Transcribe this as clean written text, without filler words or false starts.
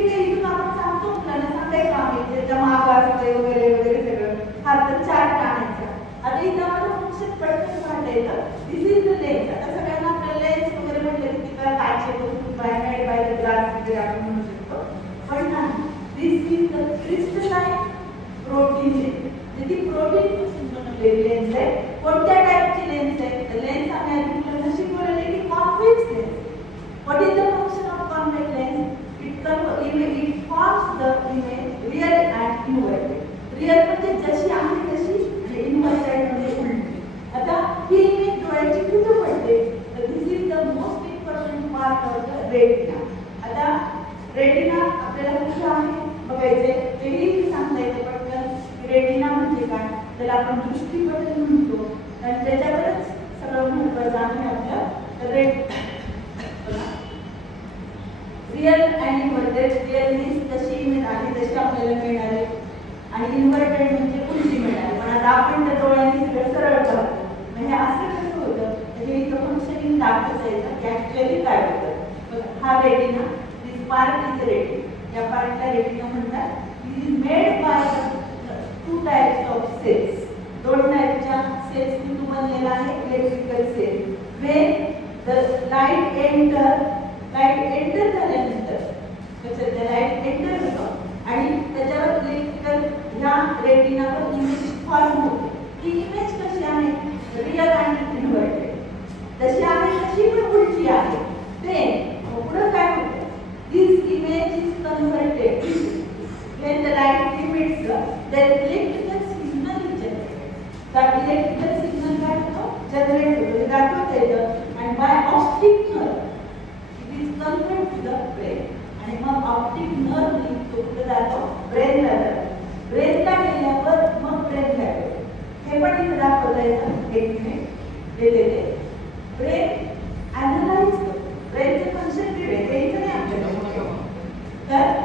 ठीक आहे, इथून आपण सांगतो मुलांना सांगायचं आम्ही त्याच्या मागं असते वगैरे वगैरे सगळं हातात चार्ट आणायचा. आता इथं आम्हाला फंक्शन पटकन काढायचं. दिस इज द लेन्स. आता सगळ्यांना आपल्याला लेन्स वगैरे म्हटलं की तिला काचचे वस्तू मेड बाय द ग्लास वगैरे आपण म्हणू शकतो, पण नाही. This is the crystalline protein lens. ती प्रोटीन पासून बनवलेली लेन्स आहे. कोणत्या टाइपची लेन्स आहे? तर लेन्स आम्ही आधी मुलांना शिकवलेले की convex lens. What is the function of convex lens? It forms the image real and inverted. Real म्हणजे जशी आहे तशी आणि inverted म्हणजे उलटी. आता ही इमेज डोळ्याची कुठे पडते? तर this is the most important part of the retina. आता रेटिना आपल्याला कुठे आहे बघायचे तेही सांगता येते पटकन. रेटिना म्हणजे काय? त्याला आपण दृष्टिपटल म्हणतो आणि त्याच्यावरच सगळं महत्त्वाचं आहे आपलं. रियल आणि इन्व्हर्टेड. रियल मीन्स तशी इमेज आहे तशी आपल्याला मिळाली आणि इन्व्हर्टेड म्हणजे उलटी मिळाली. पण आता आपण त्या डोळ्यांनी सगळं सरळ करतो. म्हणजे असं कसं होतं? म्हणजे इथं फंक्शनिंग दाखवता येतं की ॲक्च्युअली काय होतं. हा retina, this part is retina. या पार्टला रेटिना म्हणतात. This is made by two types of cells. दोन टाइपच्या सेल्सनी तो बनलेला आहे. Electrical cell. When the light enter झाल्यानंतर त्याच्या लाईट एंटर होतं आणि त्याच्यावर इलेक्ट्रिकल ह्या रेटिनावर इमेज फॉर्म होते. ही इमेज कशी आहे? रियल आणि इन्व्हर्टेड. तशी आहे तशी पण उलटी आहे. देन पुढे काय होतं? This image is converted when the light emits the electrical signal is generated. That electrical signal काय होतं? जनरेट होतो. दाखवता येतं आणि by optic nerve convert to the brain. आणि मग ऑप्टिक नर्व तो कुठे जातो? ब्रेनला जातो. ब्रेनला गेल्यावर मग ब्रेनला येतो. हे पण इथे दाखवता येतं. एक मिनिट देते. Brain analyse